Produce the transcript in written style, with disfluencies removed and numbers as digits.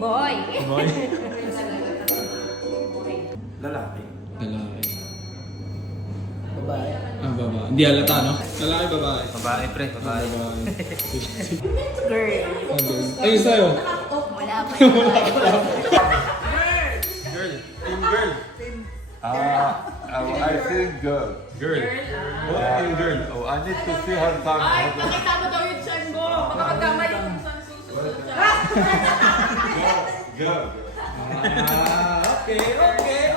Boy. Boy. Lalaki. Lalaki. Babae. Ah, babae. Hindi halata, no? Lalaki, babae. Babae, pre. Babae. Babae. Girl. Ah, girl. Ayun sa'yo. Wala pa. Girl. Team girl. I think girl. Girl. What team girl? Oh, I need to see her tongue. Ay, nakita mo daw yung chan mo. Baka magkamali kung saan susunod siya. Girl. Ah, okay, okay,